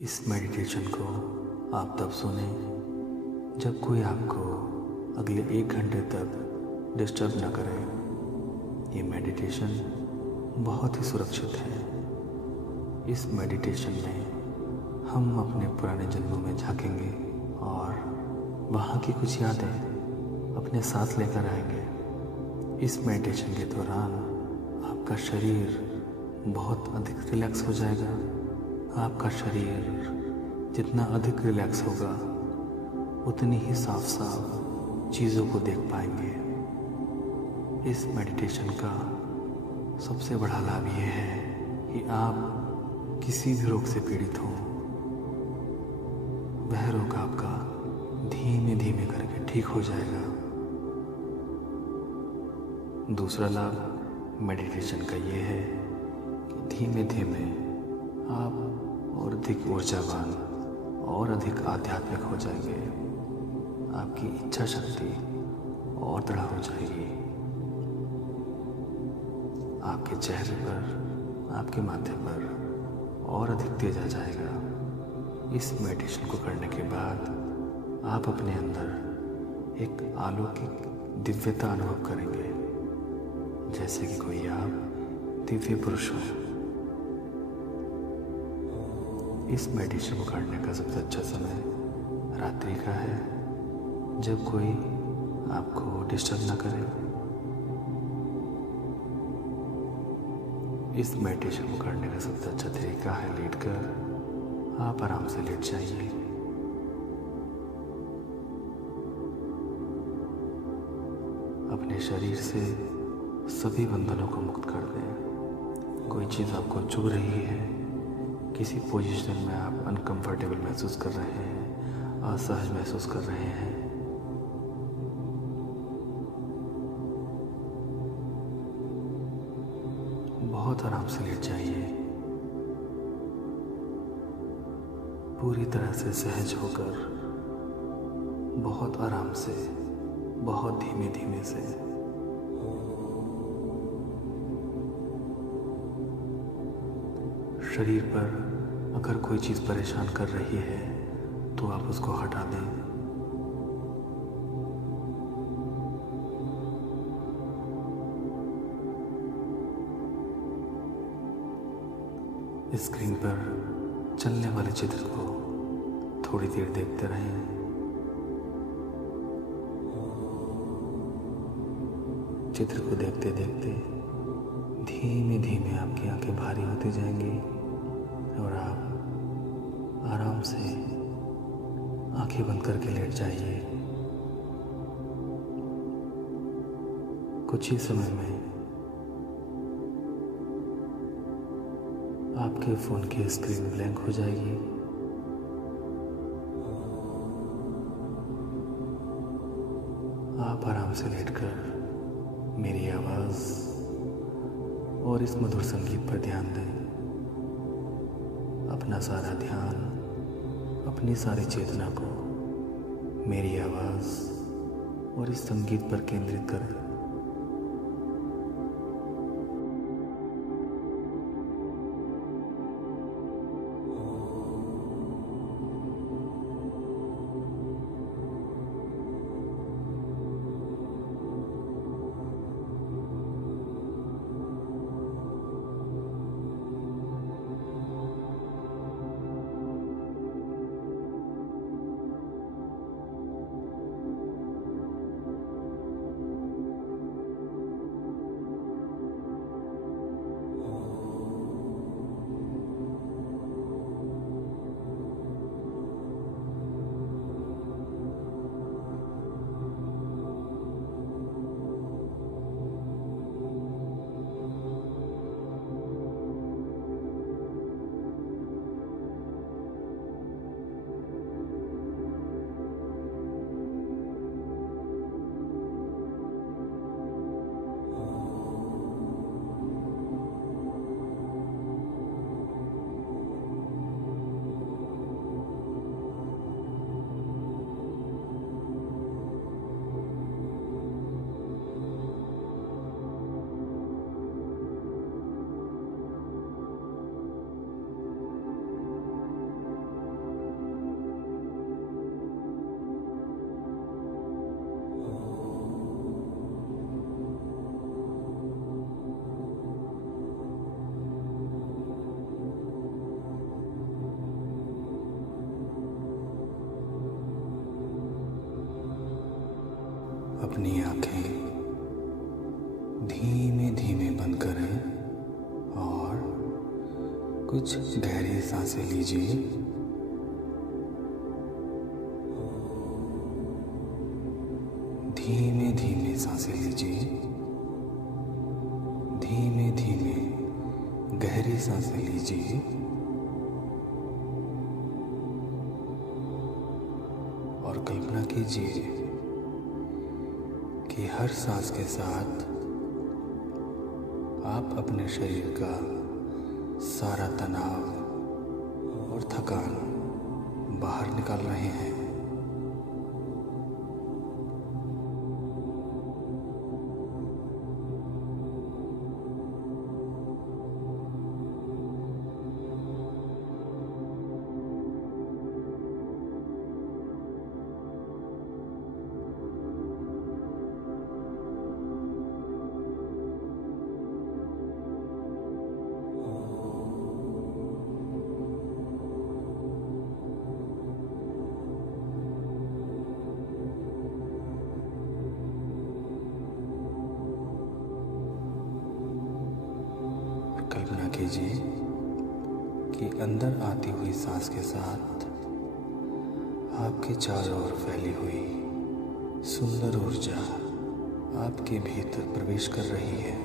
इस मेडिटेशन को आप तब सुने जब कोई आपको अगले 1 घंटे तक डिस्टर्ब न करे। ये मेडिटेशन बहुत ही सुरक्षित है। इस मेडिटेशन में हम अपने पुराने जन्मों में झांकेंगे और वहाँ की कुछ यादें अपने साथ लेकर आएंगे। इस मेडिटेशन के दौरान आपका शरीर बहुत अधिक रिलैक्स हो जाएगा। आपका शरीर जितना अधिक रिलैक्स होगा उतनी ही साफ साफ चीज़ों को देख पाएंगे। इस मेडिटेशन का सबसे बड़ा लाभ ये है कि आप किसी भी रोग से पीड़ित हो, वह रोग आपका धीमे धीमे करके ठीक हो जाएगा। दूसरा लाभ मेडिटेशन का ये है कि धीमे धीमे आप और अधिक ऊर्जावान और अधिक आध्यात्मिक हो जाएंगे। आपकी इच्छा शक्ति और दृढ़ हो जाएगी। आपके चेहरे पर, आपके माथे पर और अधिक तेज आ जाएगा। इस मेडिटेशन को करने के बाद आप अपने अंदर एक अलौकिक दिव्यता अनुभव करेंगे, जैसे कि कोई आप दिव्य पुरुष हो। इस मेडिटेशन को करने का सबसे अच्छा समय रात्रि का है, जब कोई आपको डिस्टर्ब ना करे। इस मेडिटेशन को करने का सबसे अच्छा तरीका है लेटकर। आप आराम से लेट जाइए। अपने शरीर से सभी बंधनों को मुक्त कर दें। कोई चीज़ आपको चुभ रही है, किसी पोजीशन में आप अनकंफर्टेबल महसूस कर रहे हैं, असहज महसूस कर रहे हैं, बहुत आराम से लेट जाइए। पूरी तरह से सहज होकर, बहुत आराम से, बहुत धीमे धीमे से। शरीर पर अगर कोई चीज़ परेशान कर रही है तो आप उसको हटा दें। स्क्रीन पर चलने वाले चित्र को थोड़ी देर देखते रहें। चित्र को देखते देखते धीमे धीमे आपकी आंखें भारी होती जाएंगी और आप आराम से आंखें बंद करके लेट जाइए। कुछ ही समय में आपके फ़ोन की स्क्रीन ब्लैंक हो जाएगी। आप आराम से लेटकर मेरी आवाज़ और इस मधुर संगीत पर ध्यान दें। अपना सारा ध्यान, अपनी सारी चेतना को मेरी आवाज़ और इस संगीत पर केंद्रित करें। अपनी आंखें धीमे धीमे बंद करें और कुछ गहरी सांसें लीजिए। धीमे धीमे सांसें लीजिए। धीमे धीमे गहरी सांसें लीजिए और कल्पना कीजिए कि हर सांस के साथ आप अपने शरीर का सारा तनाव और थकान बाहर निकाल रहे हैं। कल्पना कीजिए कि अंदर आती हुई सांस के साथ आपके चारों ओर फैली हुई सुंदर ऊर्जा आपके भीतर प्रवेश कर रही है।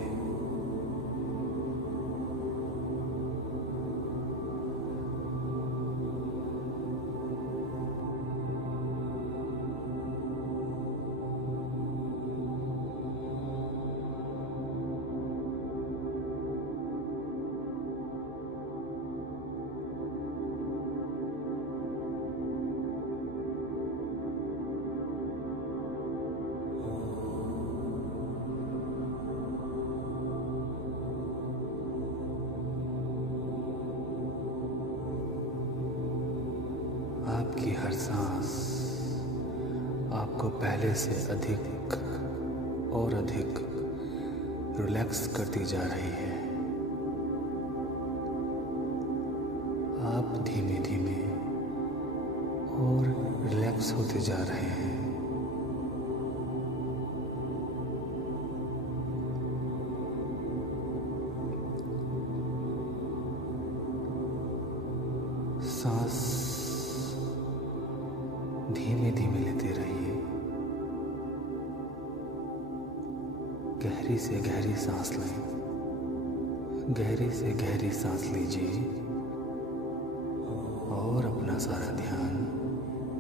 आपकी हर सांस आपको पहले से अधिक और अधिक रिलैक्स करती जा रही है। आप धीमे धीमे और रिलैक्स होते जा रहे हैं। सांस धीमे धीमे लेते रहिए। गहरी से गहरी सांस लें। गहरी से गहरी सांस लीजिए और अपना सारा ध्यान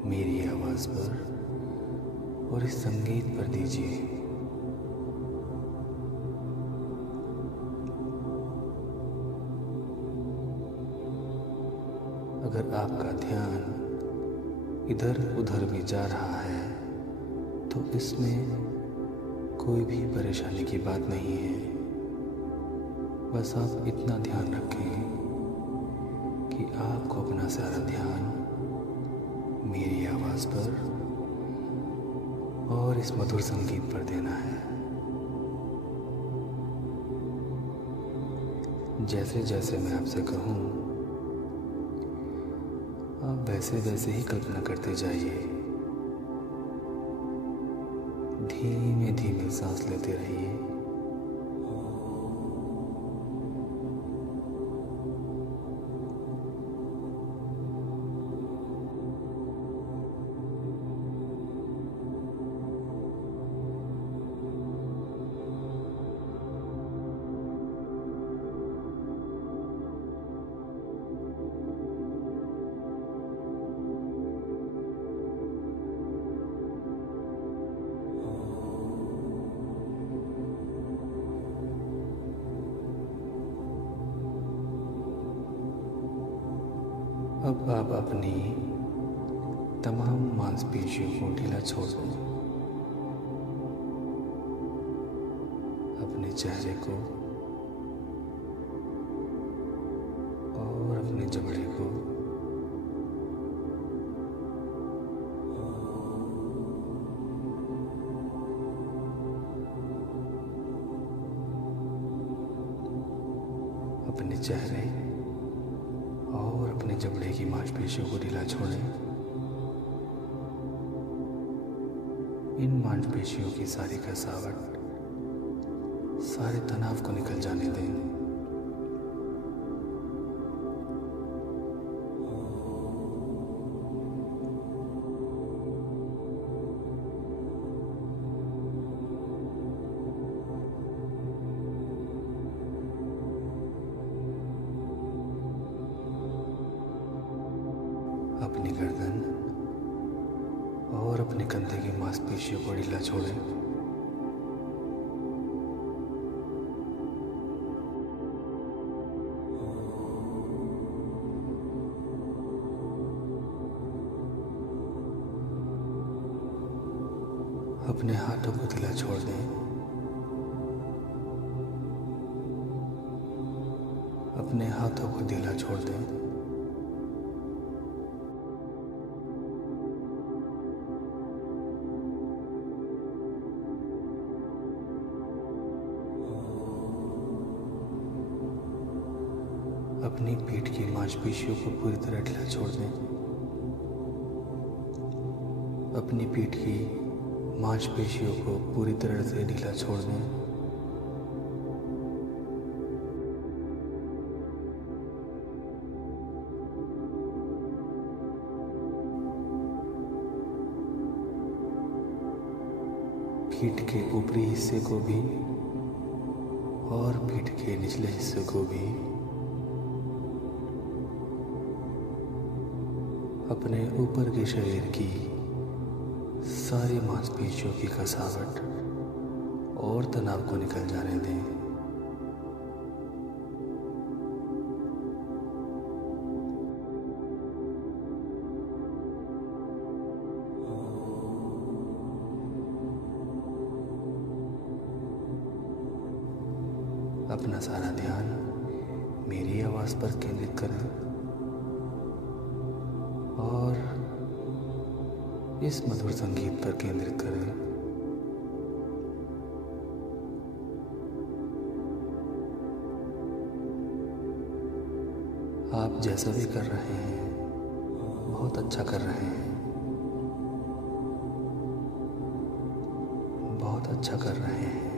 मेरी आवाज़ पर और इस संगीत पर दीजिए। अगर आपका ध्यान इधर उधर भी जा रहा है तो इसमें कोई भी परेशानी की बात नहीं है। बस आप इतना ध्यान रखें कि आपको अपना सारा ध्यान मेरी आवाज़ पर और इस मधुर संगीत पर देना है। जैसे जैसे मैं आपसे कहूँ आप वैसे वैसे ही कल्पना करते जाइए। धीमे धीमे सांस लेते रहिए। अब आप अपनी तमाम मांसपेशियों को ढीला छोड़ दो। अपने चेहरे को और अपने जबड़े को अपने चेहरे और अपने जबड़े की मांसपेशियों को ढीला छोड़ें। इन मांसपेशियों की सारी कसावट, सारे तनाव को निकल जाने दें। अपनी गर्दन और अपने कंधे की मांसपेशियों को ढीला छोड़ें। अपने हाथों को ढीला छोड़ दें। अपने हाथों को ढीला छोड़ दें। अपनी पीठ की मांसपेशियों को पूरी तरह ढीला छोड़ दें। अपनी पीठ की मांसपेशियों को पूरी तरह से ढीला छोड़ दें। पीठ के ऊपरी हिस्से को भी और पीठ के निचले हिस्से को भी अपने ऊपर के शरीर की सारी मांसपेशियों की कसावट और तनाव को निकल जाने दें। अपना सारा ध्यान मेरी आवाज़ पर केंद्रित करें और इस मधुर संगीत पर केंद्रित करें। आप जैसा भी कर रहे हैं बहुत अच्छा कर रहे हैं, बहुत अच्छा कर रहे हैं।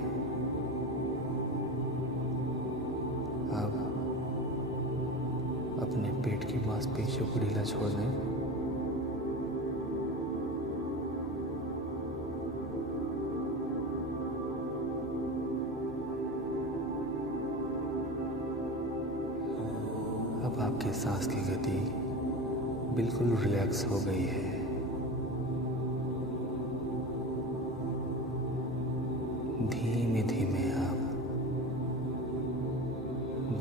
अब अपने पेट की मांसपेशियों को ढीला छोड़ दें। अब आपके सांस की गति बिल्कुल रिलैक्स हो गई है। धीमे धीमे आप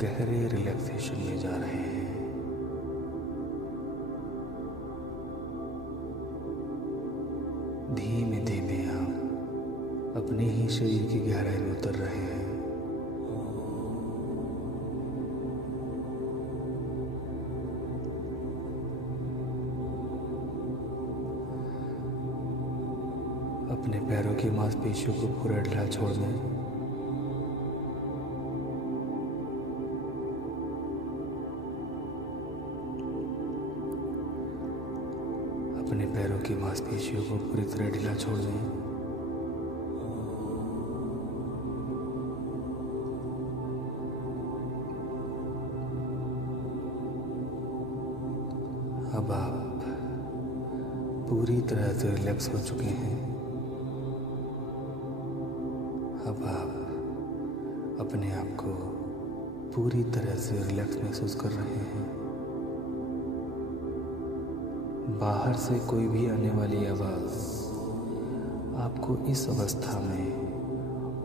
गहरे रिलैक्सेशन में जा रहे हैं। धीमे धीमे आप अपने ही शरीर की गहराई में उतर रहे हैं। अपने पैरों की मांसपेशियों को पूरा ढीला छोड़ दें। अपने पैरों की मांसपेशियों को पूरी तरह ढीला छोड़ दें। अब आप पूरी तरह से रिलैक्स हो चुके हैं। अब आप अपने आप को पूरी तरह से रिलैक्स महसूस कर रहे हैं। बाहर से कोई भी आने वाली आवाज़ आपको इस अवस्था में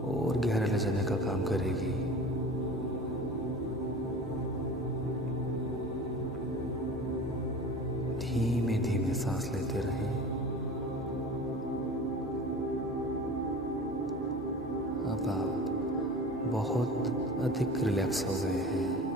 और गहरा ले जाने का काम करेगी। धीमे धीमे सांस लेते रहें। अब आप बहुत अधिक रिलैक्स हो गए हैं।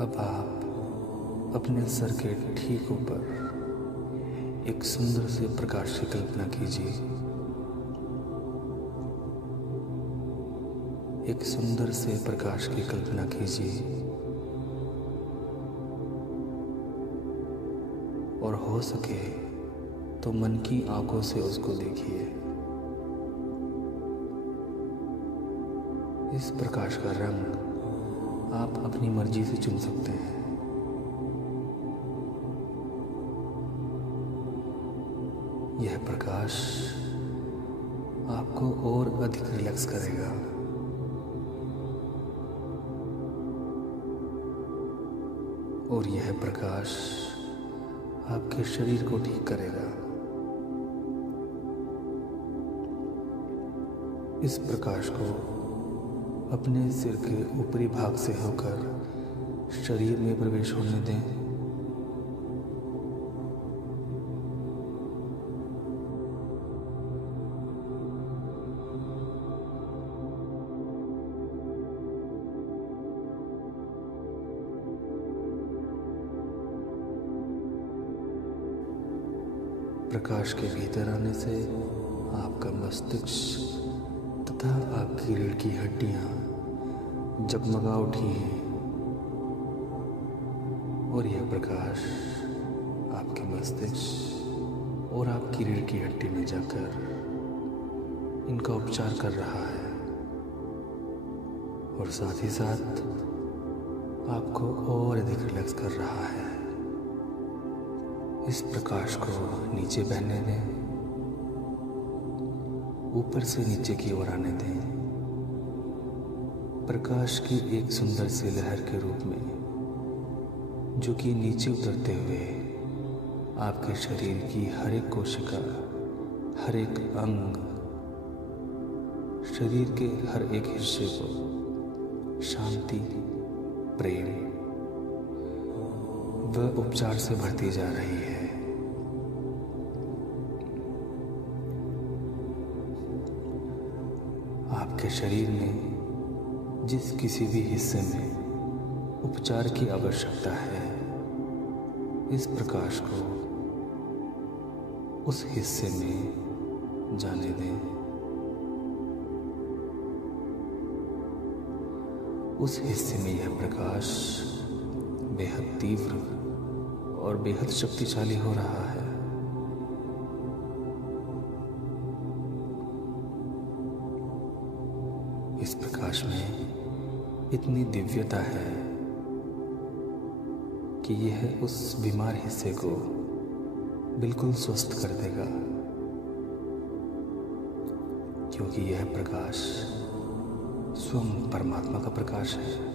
अब आप अपने सर के ठीक ऊपर एक सुंदर से प्रकाश की कल्पना कीजिए। एक सुंदर से प्रकाश की कल्पना कीजिए और हो सके तो मन की आंखों से उसको देखिए। इस प्रकाश का रंग आप अपनी मर्जी से चुन सकते हैं। यह प्रकाश आपको और अधिक रिलैक्स करेगा। और यह प्रकाश आपके शरीर को ठीक करेगा। इस प्रकाश को अपने सिर के ऊपरी भाग से होकर शरीर में प्रवेश होने दें। प्रकाश के भीतर आने से आपका मस्तिष्क तथा आपकी रीढ़ की हड्डियां जगमगा उठी हैं और यह प्रकाश आपके मस्तिष्क और आपकी रीढ़ की हड्डी में जाकर इनका उपचार कर रहा है और साथ ही साथ आपको और अधिक रिलैक्स कर रहा है। इस प्रकाश को नीचे बहने दें, ऊपर से नीचे की ओर आने दें। प्रकाश की एक सुंदर सी लहर के रूप में जो कि नीचे उतरते हुए आपके शरीर की हर एक कोशिका, हर एक अंग, शरीर के हर एक हिस्से को शांति, प्रेम व उपचार से भरती जा रही है। आपके शरीर में जिस किसी भी हिस्से में उपचार की आवश्यकता है, इस प्रकाश को उस हिस्से में जाने दें। उस हिस्से में यह प्रकाश बेहद तीव्र और बेहद शक्तिशाली हो रहा है। इस प्रकाश में इतनी दिव्यता है कि यह उस बीमार हिस्से को बिल्कुल स्वस्थ कर देगा, क्योंकि यह प्रकाश स्वयं परमात्मा का प्रकाश है।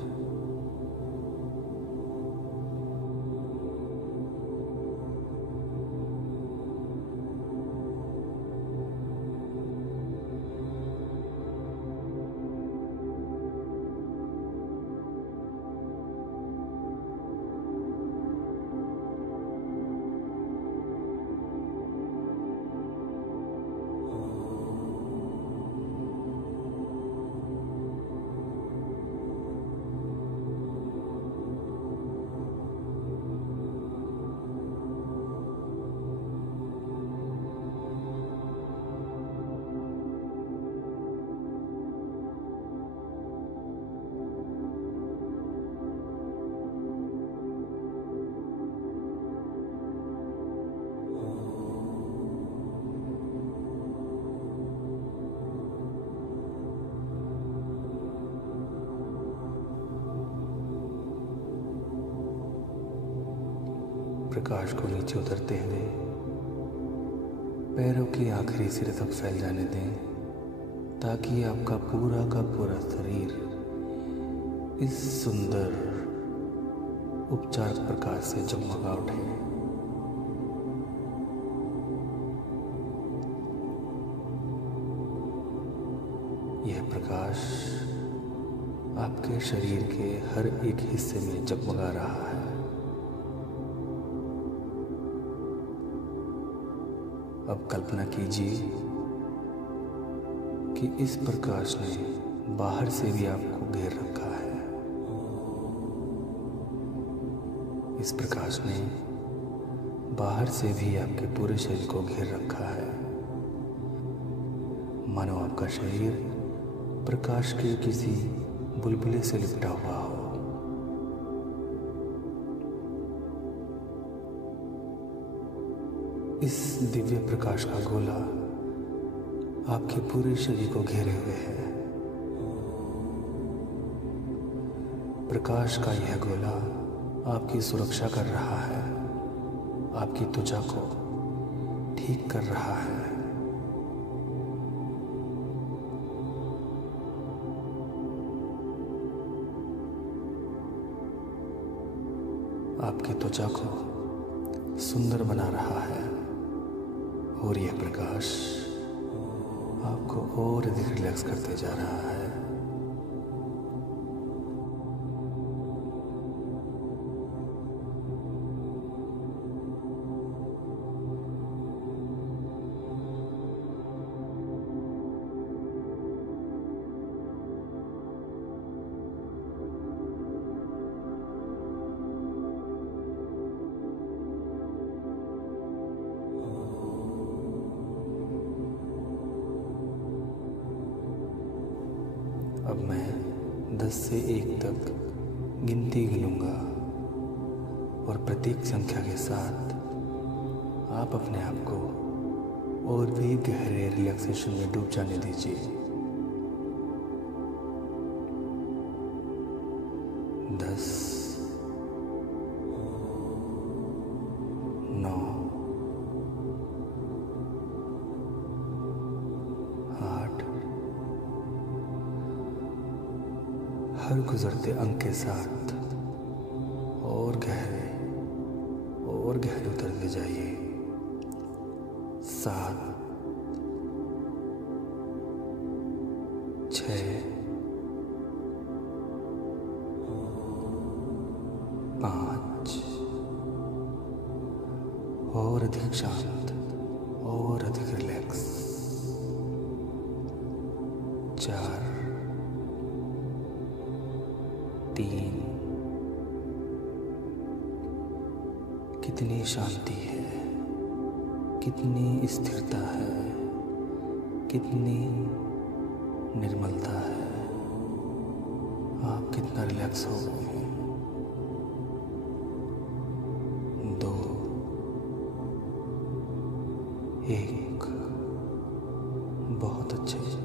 प्रकाश को नीचे उतरते हुए पैरों के आखिरी सिरे तक फैल जाने दें, ताकि आपका पूरा का पूरा शरीर इस सुंदर उपचार प्रकाश से जगमगा उठे। यह प्रकाश आपके शरीर के हर एक हिस्से में जगमगा रहा है। अब कल्पना कीजिए कि इस प्रकाश ने बाहर से भी आपको घेर रखा है। इस प्रकाश ने बाहर से भी आपके पूरे शरीर को घेर रखा है, मानो आपका शरीर प्रकाश के किसी बुलबुले से लिपटा हुआ हो। इस दिव्य प्रकाश का गोला आपके पूरे शरीर को घेरे हुए है। प्रकाश का यह गोला आपकी सुरक्षा कर रहा है, आपकी त्वचा को ठीक कर रहा है। आपकी त्वचा को सुंदर बना रहा है और यह प्रकाश आपको और अधिक रिलैक्स करते जा रहा है। अब मैं 10 से 1 तक गिनती गिनूंगा और प्रत्येक संख्या के साथ आप अपने आप को और भी गहरे रिलैक्सेशन में डूब जाने दीजिए। 10, 9, 8, हर गुजरते अंक के साथ और गहरे उतरते जाइए। 7, 6, 5, और अधिक शांत और अधिक रिलैक्स। 4, 3, कितनी शांति है, कितनी स्थिरता है, कितनी निर्मलता है। आप कितना रिलैक्स हो गए हैं। 2, 1, बहुत अच्छे।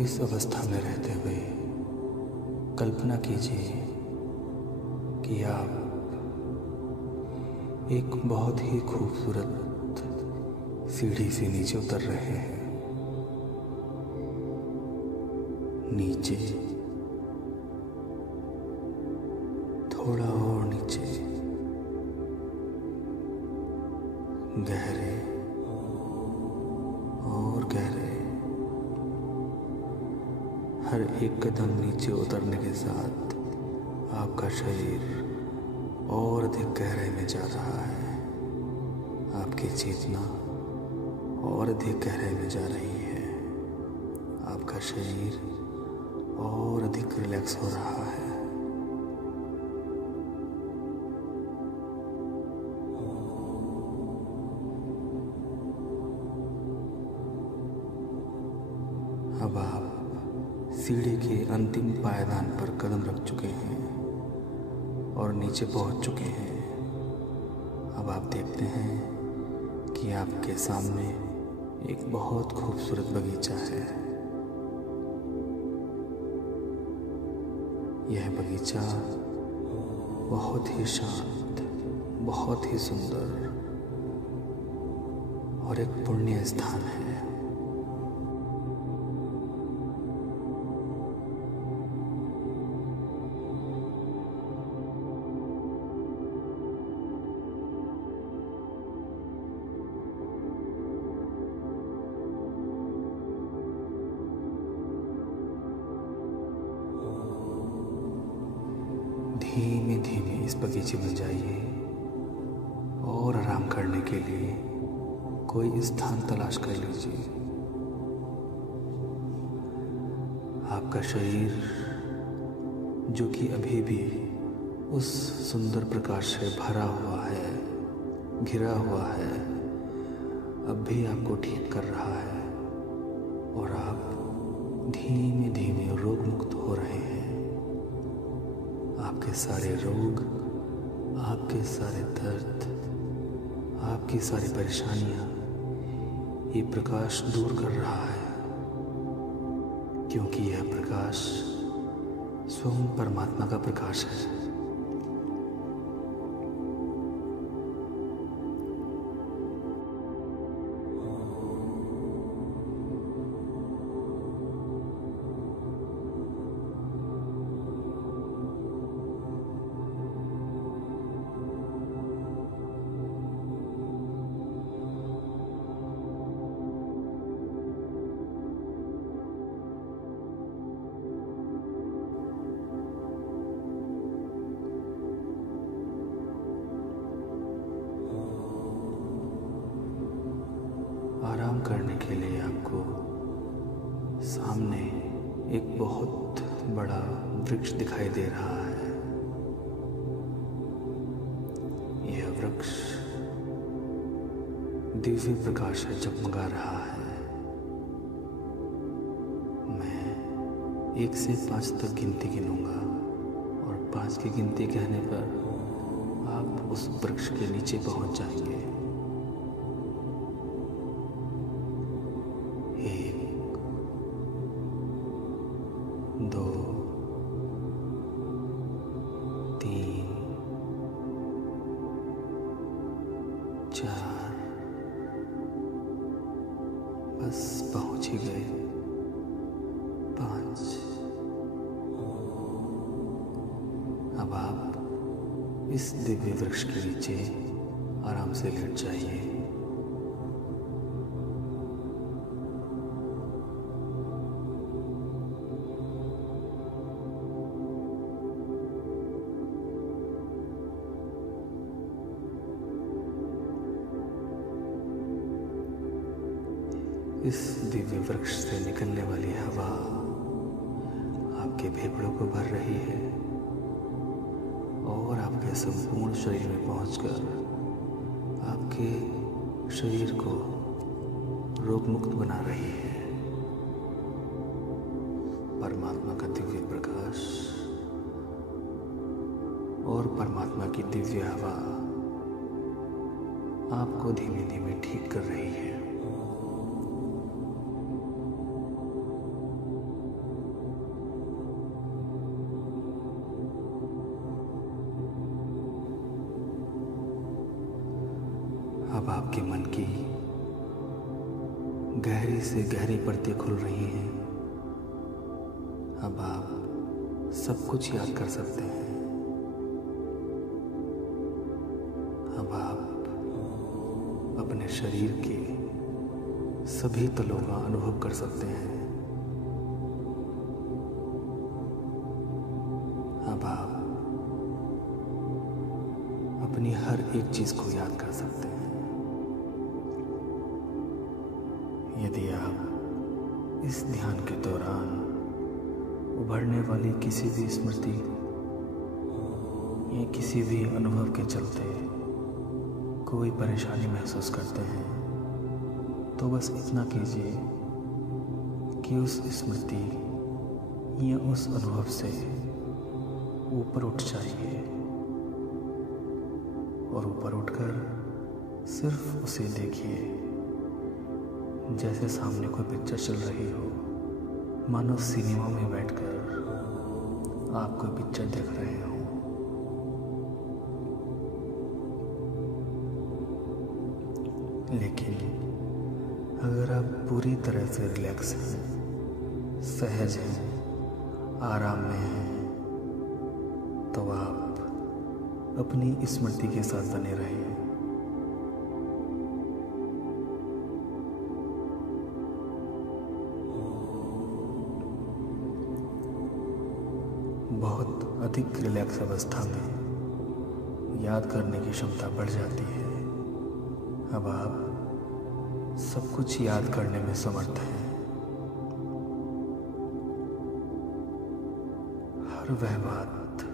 इस अवस्था में रहते हुए कल्पना कीजिए कि आप एक बहुत ही खूबसूरत सीढ़ी से नीचे उतर रहे हैं। नीचे, थोड़ा और नीचे, गहरे और गहरे। हर एक कदम नीचे उतरने के साथ आपका शरीर और अधिक गहराई में जा रहा है। आपकी चेतना और अधिक गहराई में जा रही है। आपका शरीर और अधिक रिलैक्स हो रहा है। अब आप सीढ़ी के अंतिम पायदान पर कदम रख चुके हैं और नीचे पहुंच चुके हैं। अब आप देखते हैं कि आपके सामने एक बहुत खूबसूरत बगीचा है। यह बगीचा बहुत ही शांत, बहुत ही सुंदर और एक पुण्य स्थान है। धीमे धीमे इस बगीचे में जाइए और आराम करने के लिए कोई स्थान तलाश कर लीजिए। आपका शरीर, जो कि अभी भी उस सुंदर प्रकाश से भरा हुआ है, घिरा हुआ है, अब भी आपको ठीक कर रहा है और आप धीमे धीमे रोग मुक्त हो रहे हैं। आपके सारे रोग, आपके सारे दर्द, आपकी सारी परेशानियां ये प्रकाश दूर कर रहा है, क्योंकि यह प्रकाश स्वयं परमात्मा का प्रकाश है। आराम करने के लिए आपको सामने एक बहुत बड़ा वृक्ष दिखाई दे रहा है। यह वृक्ष दिव्य प्रकाश से जगमगा रहा है। मैं 1 से 5 तक गिनती गिनूंगा और 5 की गिनती कहने पर आप उस वृक्ष के नीचे पहुंच जाएंगे। 2, 3, 4, बस पहुंच ही गए। 5। अब आप इस दिव्य वृक्ष के नीचे आराम से लेट जाइए। इस दिव्य वृक्ष से निकलने वाली हवा आपके फेफड़ों को भर रही है और आपके संपूर्ण शरीर में पहुंचकर आपके शरीर को रोग मुक्त बना रही है। परमात्मा का दिव्य प्रकाश और परमात्मा की दिव्य हवा आपको धीमे धीमे ठीक कर रही है। अब आपके मन की गहरी से गहरी परतें खुल रही हैं। अब आप सब कुछ याद कर सकते हैं। अब आप अपने शरीर के सभी तलों का अनुभव कर सकते हैं। अब आप अपनी हर एक चीज को याद कर सकते हैं। यदि आप इस ध्यान के दौरान उभरने वाली किसी भी स्मृति या किसी भी अनुभव के चलते कोई परेशानी महसूस करते हैं, तो बस इतना कीजिए कि उस स्मृति या उस अनुभव से ऊपर उठ जाइए और ऊपर उठकर सिर्फ उसे देखिए, जैसे सामने कोई पिक्चर चल रही हो, मानो सिनेमा में बैठकर आप कोई पिक्चर देख रहे हो। लेकिन अगर आप पूरी तरह से रिलैक्स हैं, सहज हैं, आराम में हैं, तो आप अपनी स्मृति के साथ बने रहें। बहुत अधिक रिलैक्स अवस्था में याद करने की क्षमता बढ़ जाती है। अब आप सब कुछ याद करने में समर्थ हैं। हर वह बात,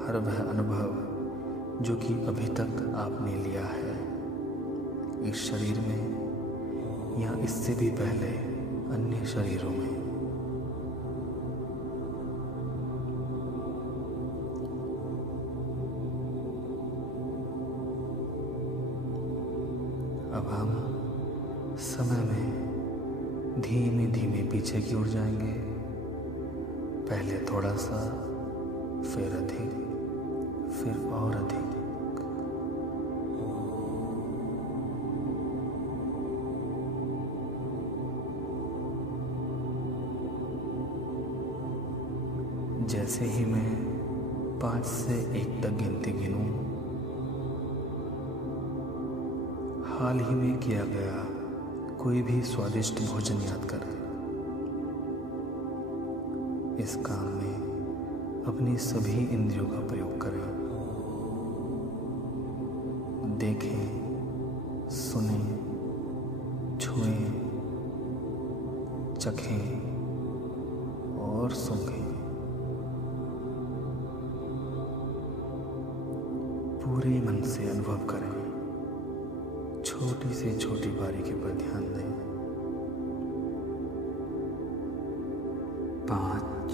हर वह अनुभव जो कि अभी तक आपने लिया है इस शरीर में या इससे भी पहले अन्य शरीरों में। अब हम समय में धीमे धीमे पीछे की ओर जाएंगे। पहले थोड़ा सा, फिर अधिक, फिर और अधिक। जैसे ही मैं 5 से 1 तक गिनती गिनूं, हाल ही में किया गया कोई भी स्वादिष्ट भोजन याद करें। इस काम में अपनी सभी इंद्रियों का प्रयोग करें। देखें, सुनें, छुएं, चखें और सूंघें। पूरे मन से अनुभव करें। छोटी से छोटी बारीकी पर ध्यान दें। 5,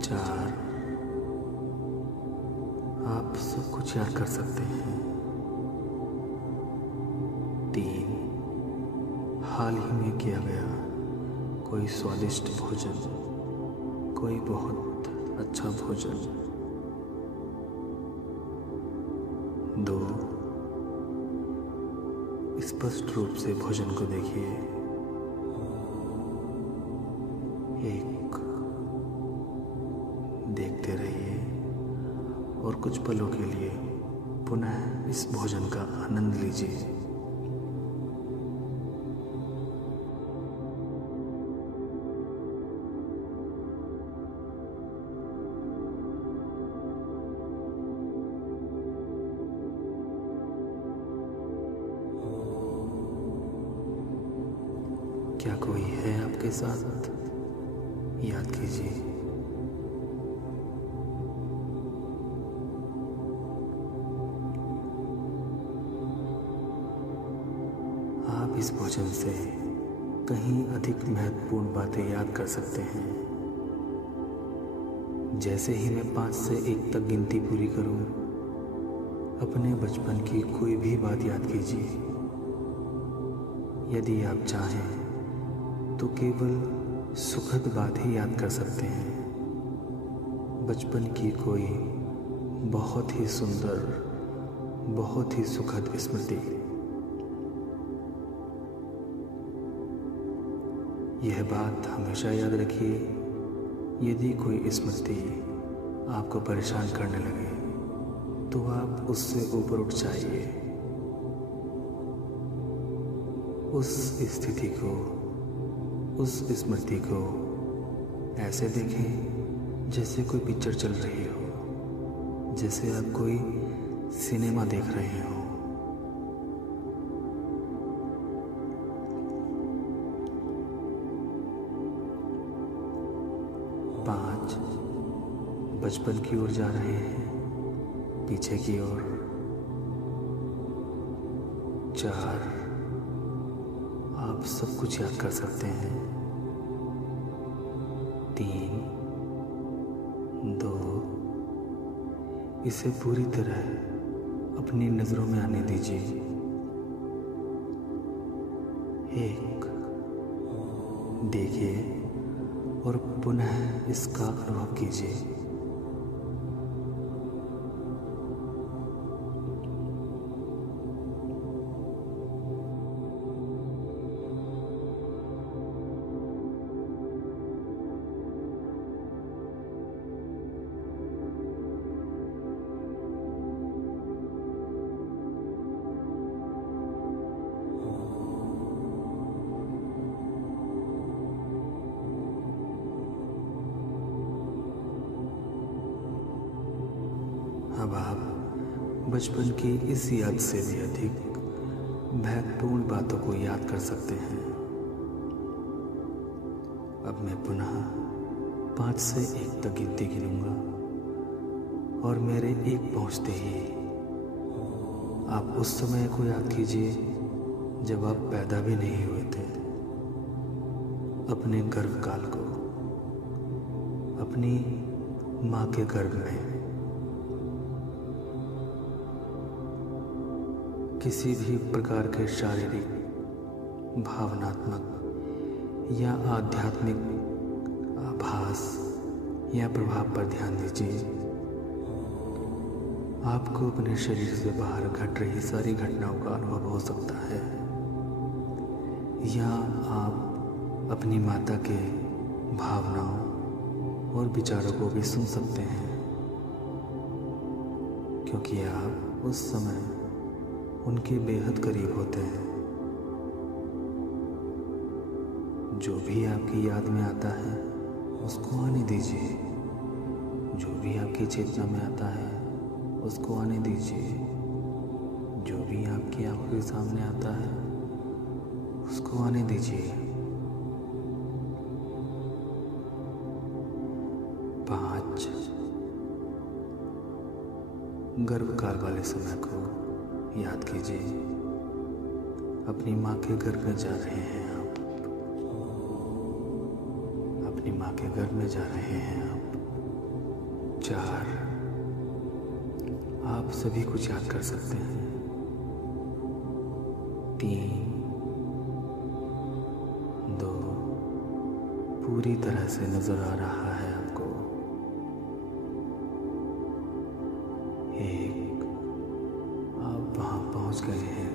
4, आप सब कुछ याद कर सकते हैं। 3, हाल ही में किया गया कोई स्वादिष्ट भोजन, कोई बहुत अच्छा भोजन। 2, स्पष्ट रूप से भोजन को देखिए। 1, देखते रहिए और कुछ पलों के लिए पुनः इस भोजन का आनंद लीजिए। क्या कोई है आपके साथ? याद कीजिए। आप इस भोजन से कहीं अधिक महत्वपूर्ण बातें याद कर सकते हैं। जैसे ही मैं 5 से 1 तक गिनती पूरी करूं, अपने बचपन की कोई भी बात याद कीजिए। यदि आप चाहें तो केवल सुखद बात ही याद कर सकते हैं। बचपन की कोई बहुत ही सुंदर, बहुत ही सुखद स्मृति। यह बात हमेशा याद रखिए, यदि कोई स्मृति आपको परेशान करने लगे तो आप उससे ऊपर उठ जाइए। उस स्थिति को, उस स्मृति को ऐसे देखें जैसे कोई पिक्चर चल रही हो, जैसे आप कोई सिनेमा देख रहे हो। पाँच, बचपन की ओर जा रहे हैं, पीछे की ओर। 4, आप सब कुछ याद कर सकते हैं। 3, 2, इसे पूरी तरह अपनी नजरों में आने दीजिए। 1, देखिए और पुनः इसका अनुभव कीजिए। बचपन की इस याद से भी अधिक महत्वपूर्ण बातों को याद कर सकते हैं। अब मैं पुनः 5 से 1 तक गिनती गिनूंगा और मेरे 1 पहुंचते ही आप उस समय को याद कीजिए जब आप पैदा भी नहीं हुए थे। अपने गर्भकाल को, अपनी माँ के गर्भ में किसी भी प्रकार के शारीरिक, भावनात्मक या आध्यात्मिक आभास या प्रभाव पर ध्यान दीजिए। आपको अपने शरीर से बाहर घट रही सारी घटनाओं का अनुभव हो सकता है, या आप अपनी माता के भावनाओं और विचारों को भी सुन सकते हैं, क्योंकि आप उस समय उनके बेहद करीब होते हैं। जो भी आपकी याद में आता है उसको आने दीजिए, जो भी आपकी चेतना में आता है उसको आने दीजिए, जो भी आपकी आंखों के सामने आता है उसको आने दीजिए। 5 गर्भकाल वाले समय को याद कीजिए। अपनी माँ के गर्भ में जा रहे हैं आप, अपनी माँ के गर्भ में जा रहे हैं आप। 4 आप सभी कुछ याद कर सकते हैं। 3 2 पूरी तरह से नजर आ रहा है आपको। 1 आप वहां पहुंच गए हैं।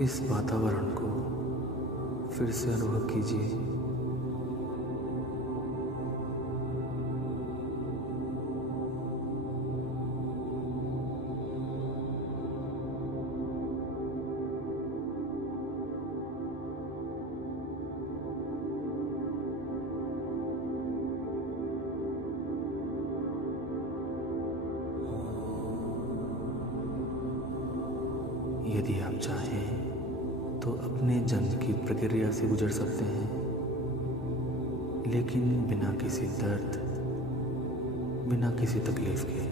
इस वातावरण को फिर से अनुभव कीजिए। यदि आप चाहें तो अपने जन्म की प्रक्रिया से गुजर सकते हैं, लेकिन बिना किसी दर्द, बिना किसी तकलीफ के।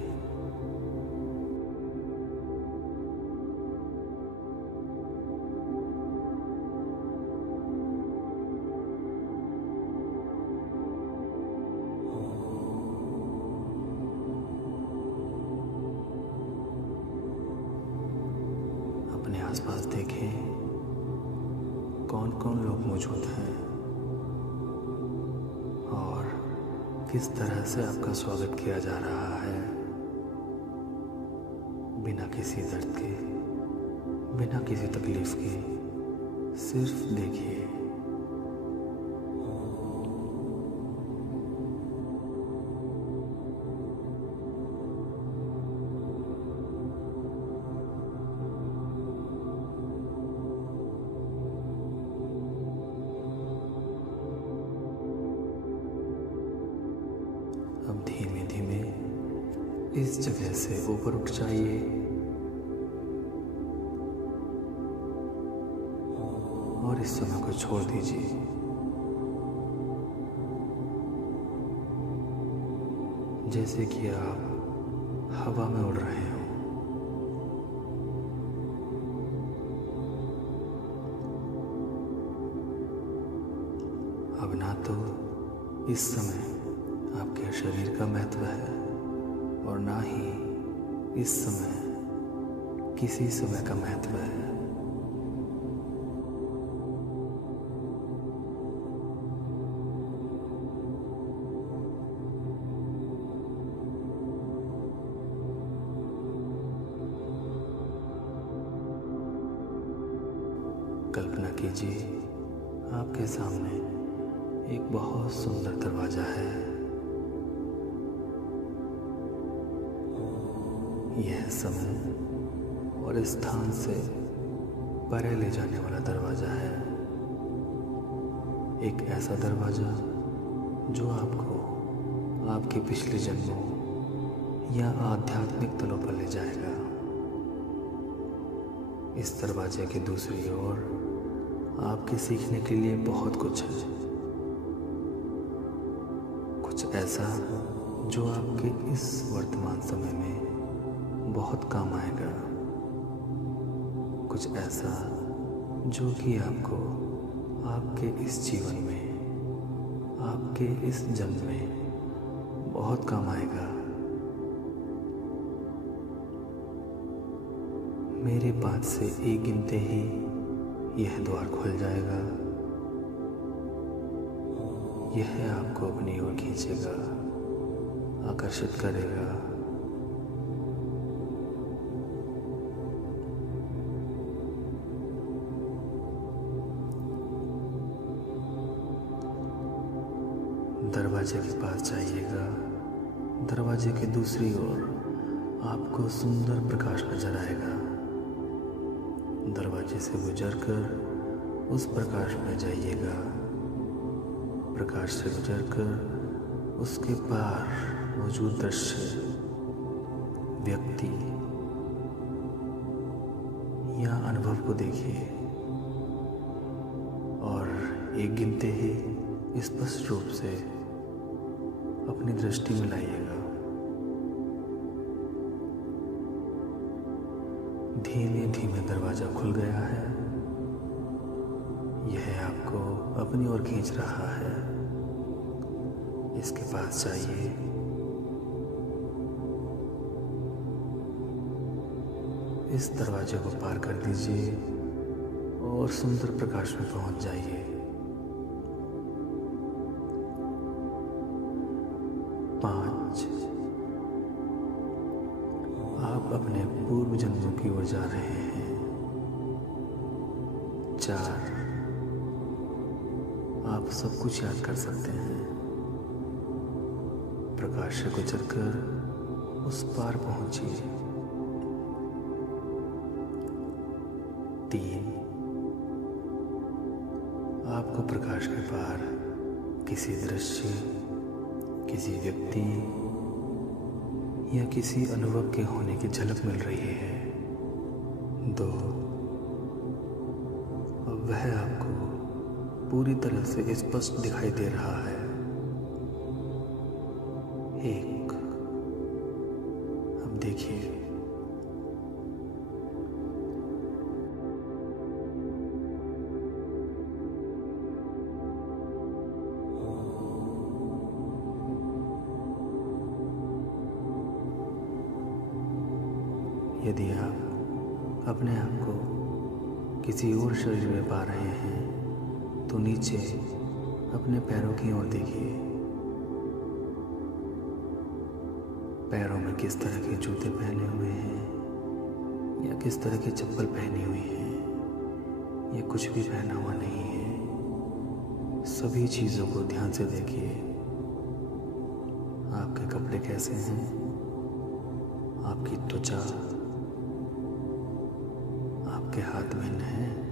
अपने आसपास देखें कौन कौन लोग मौजूद हैं और किस तरह से आपका स्वागत किया जा रहा है। बिना किसी दर्द के, बिना किसी तकलीफ के, सिर्फ देखिए। अब धीमे धीमे इस जगह से ऊपर उठ जाइए और इस समय को छोड़ दीजिए। जैसे कि आप हवा में उड़ रहे हो। अब ना तो इस समय आपके शरीर का महत्व है और ना ही इस समय किसी समय का महत्व है। कल्पना कीजिए आपके सामने एक बहुत सुंदर दरवाजा है। यह समय और स्थान से परे ले जाने वाला दरवाजा है। एक ऐसा दरवाजा जो आपको आपके पिछले जन्मों या आध्यात्मिक तलों पर ले जाएगा। इस दरवाजे की दूसरी ओर आपके सीखने के लिए बहुत कुछ है। कुछ ऐसा जो आपके इस वर्तमान समय में बहुत काम आएगा। कुछ ऐसा जो कि आपको आपके इस जीवन में, आपके इस जन्म में बहुत काम आएगा। मेरे 5 से 1 गिनते ही यह द्वार खुल जाएगा। यह आपको अपनी ओर खींचेगा, आकर्षित करेगा। दरवाजे के पास जाइएगा। दरवाजे के दूसरी ओर आपको सुंदर प्रकाश नजर आएगा। दरवाजे से गुजरकर उस प्रकाश में जाइएगा। प्रकाश से गुजरकर उसके पार मौजूद दृश्य, व्यक्ति या अनुभव को देखिए और 1 गिनते ही स्पष्ट रूप से अपनी दृष्टि में लाइएगा। धीमे धीमे दरवाजा खुल गया है। यह आपको अपनी ओर खींच रहा है। इसके पास जाइए। इस दरवाजे को पार कर दीजिए और सुंदर प्रकाश में पहुंच जाइए। 5 आप अपने पूर्व जन्मों की ओर जा रहे हैं। 4 आप सब कुछ याद कर सकते हैं। प्रकाश से गुजरकर उस पार पहुंचिए। 3 आपको प्रकाश के पार किसी दृश्य, किसी व्यक्ति या किसी अनुभव के होने की झलक मिल रही है। 2 वह आपको पूरी तरह से स्पष्ट दिखाई दे रहा है। 1 अब देखिए। यदि आप अपने आप को किसी और शरीर में पा रहे हैं तो नीचे अपने पैरों की ओर देखिए। पैरों में किस तरह के जूते पहने हुए हैं या किस तरह की चप्पल पहनी हुई है या कुछ भी पहना हुआ नहीं है। सभी चीज़ों को ध्यान से देखिए। आपके कपड़े कैसे हैं, आपकी त्वचा, आपके हाथ भिन्न हैं।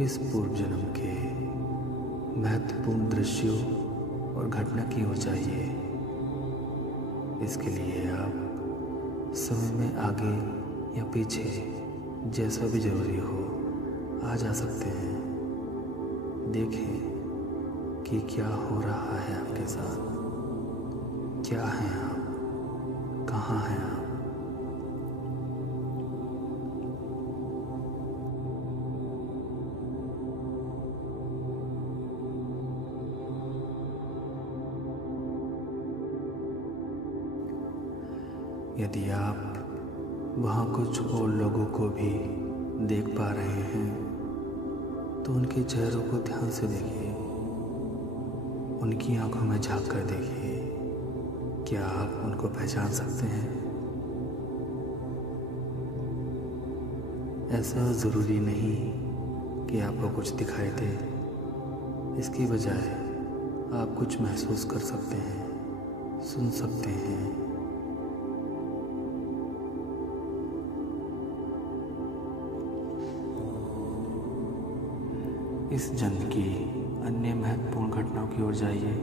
इस पूर्व जन्म के महत्वपूर्ण दृश्यों और घटना की ओर जाइए। इसके लिए आप समय में आगे या पीछे जैसा भी जरूरी हो आ जा सकते हैं। देखें कि क्या हो रहा है आपके साथ। क्या हैं आप, कहाँ हैं आप। यदि आप वहाँ कुछ और लोगों को भी देख पा रहे हैं तो उनके चेहरों को ध्यान से देखिए। उनकी आंखों में झांक कर देखिए। क्या आप उनको पहचान सकते हैं? ऐसा ज़रूरी नहीं कि आपको कुछ दिखाई दे। इसकी बजाय आप कुछ महसूस कर सकते हैं, सुन सकते हैं। इस जन्म की अन्य महत्वपूर्ण घटनाओं की ओर जाइए।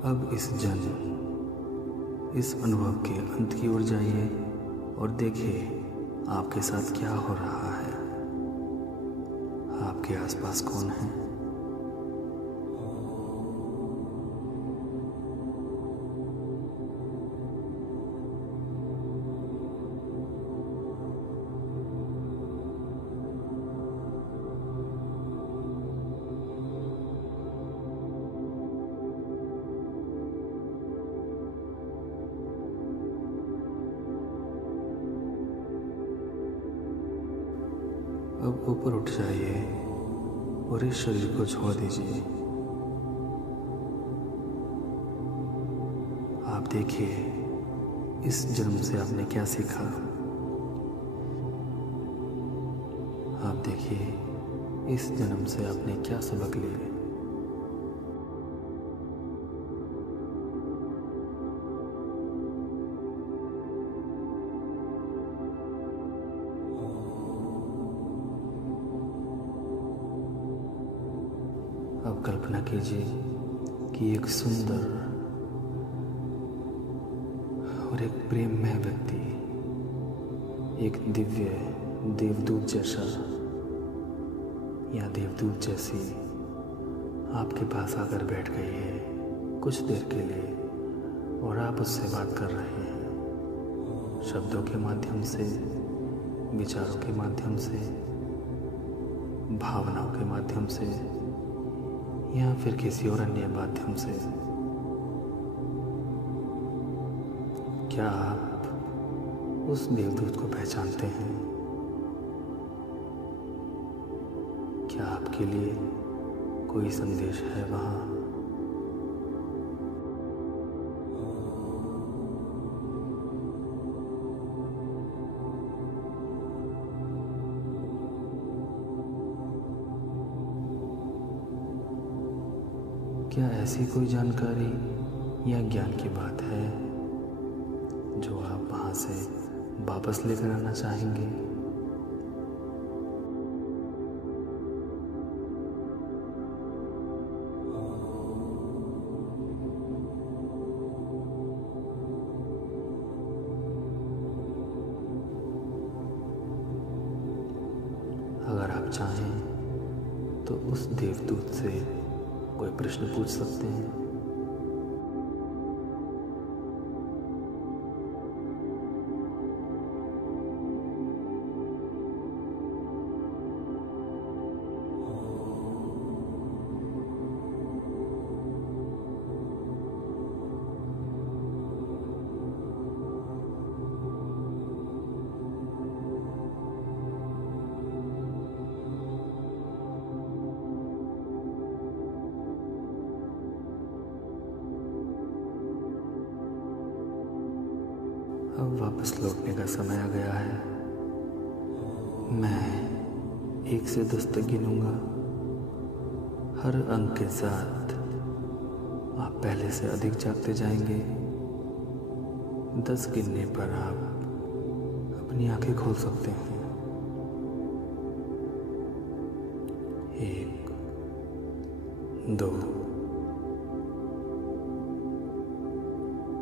अब इस जन्म, इस अनुभव के अंत की ओर जाइए और देखिए आपके साथ क्या हो रहा है। आपके आसपास कौन है? अब ऊपर उठ जाइए और इस शरीर को छोड़ दीजिए। आप देखिए इस जन्म से आपने क्या सीखा। आप देखिए इस जन्म से आपने क्या सबक लिए। अब कल्पना कीजिए कि एक सुंदर और एक प्रेममय व्यक्ति, एक दिव्य देवदूत जैसा या देवदूत जैसी आपके पास आकर बैठ गई है कुछ देर के लिए, और आप उससे बात कर रहे हैं शब्दों के माध्यम से, विचारों के माध्यम से, भावनाओं के माध्यम से, या फिर किसी और अन्य माध्यम से। क्या आप उस देवदूत को पहचानते हैं? क्या आपके लिए कोई संदेश है वहाँ? क्या ऐसी कोई जानकारी या ज्ञान की बात है जो आप वहाँ से वापस लेकर आना चाहेंगे? अगर आप चाहें तो उस देवदूत से कोई प्रश्न पूछ सकते हैं। अब वापस लौटने का समय आ गया है। मैं 1 से 10 तक गिनूंगा। हर अंक के साथ आप पहले से अधिक जागते जाएंगे। 10 गिनने पर आप अपनी आंखें खोल सकते हैं। 1, 2,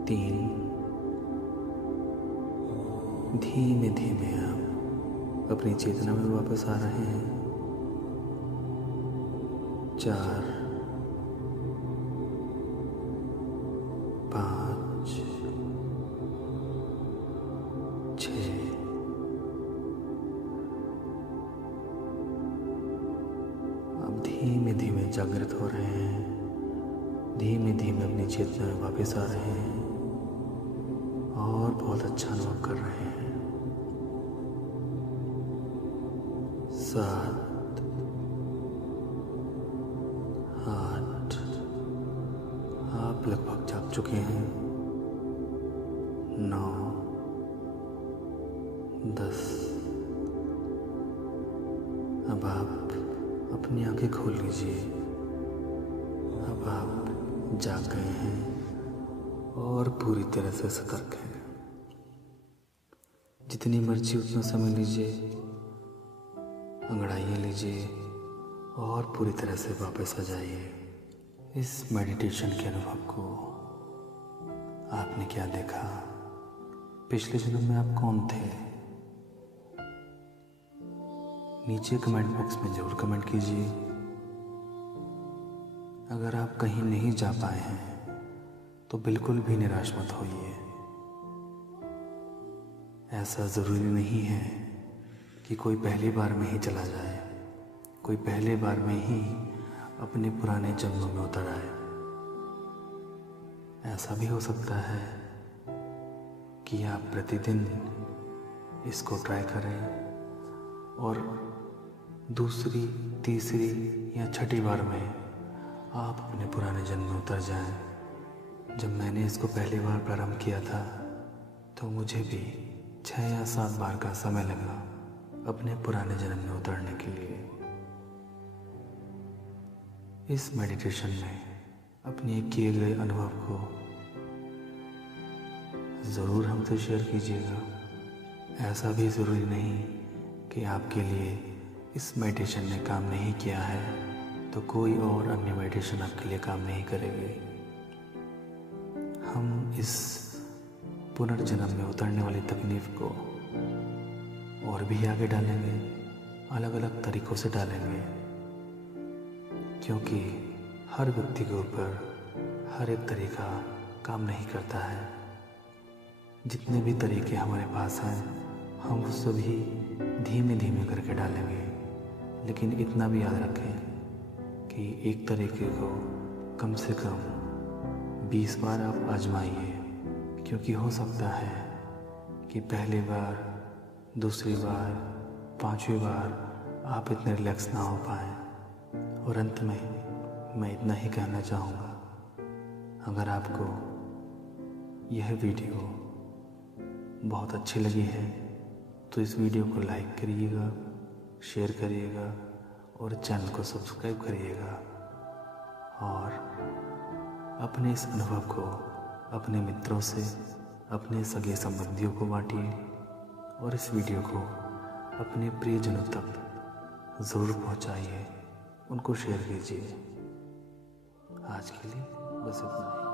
3। धीमे धीमे आप अपनी चेतना में वापस आ रहे हैं। 4, 5, 6। आप धीमे धीमे जागृत हो रहे हैं, धीमे धीमे अपनी चेतना में वापस आ रहे हैं और बहुत अच्छा अनुभव कर रहे हैं। 7, 8। आप लगभग जाग चुके हैं। 9, 10। अब आप अपनी आंखें खोल लीजिए। अब आप जाग गए हैं और पूरी तरह से सतर्क हैं। जितनी मर्जी उतना समय लीजिए, अंगड़ाइयाँ लीजिए और पूरी तरह से वापस आ जाइए। इस मेडिटेशन के अनुभव को आपने क्या देखा? पिछले जन्म में आप कौन थे? नीचे कमेंट बॉक्स में ज़रूर कमेंट कीजिए। अगर आप कहीं नहीं जा पाए हैं तो बिल्कुल भी निराश मत होइए। ऐसा ज़रूरी नहीं है कि कोई पहली बार में ही चला जाए, कोई पहले बार में ही अपने पुराने जन्मों में उतर आए। ऐसा भी हो सकता है कि आप प्रतिदिन इसको ट्राई करें और दूसरी, तीसरी या छठी बार में आप अपने पुराने जन्म में उतर जाएं। जब मैंने इसको पहली बार प्रारंभ किया था तो मुझे भी 6 या 7 बार का समय लगा अपने पुराने जन्म में उतरने के लिए। इस मेडिटेशन में अपने किए गए अनुभव को ज़रूर हमसे शेयर कीजिएगा। ऐसा भी ज़रूरी नहीं कि आपके लिए इस मेडिटेशन ने काम नहीं किया है तो कोई और अन्य मेडिटेशन आपके लिए काम नहीं करेगी। हम इस पुनर्जन्म में उतरने वाली तकनीक को और भी आगे डालेंगे, अलग अलग तरीक़ों से डालेंगे, क्योंकि हर व्यक्ति के ऊपर हर एक तरीका काम नहीं करता है। जितने भी तरीके हमारे पास हैं हम उस सभी धीमे धीमे करके डालेंगे, लेकिन इतना भी याद रखें कि एक तरीके को कम से कम 20 बार आप आजमाइए, क्योंकि हो सकता है कि पहली बार, दूसरी बार, 5वीं बार आप इतने रिलैक्स ना हो पाएँ। और अंत में मैं इतना ही कहना चाहूँगा, अगर आपको यह वीडियो बहुत अच्छी लगी है तो इस वीडियो को लाइक करिएगा, शेयर करिएगा और चैनल को सब्सक्राइब करिएगा और अपने इस अनुभव को अपने मित्रों से, अपने सगे संबंधियों को बांटिए और इस वीडियो को अपने प्रियजनों तक ज़रूर पहुंचाइए, उनको शेयर कीजिए। आज के लिए बस इतना ही।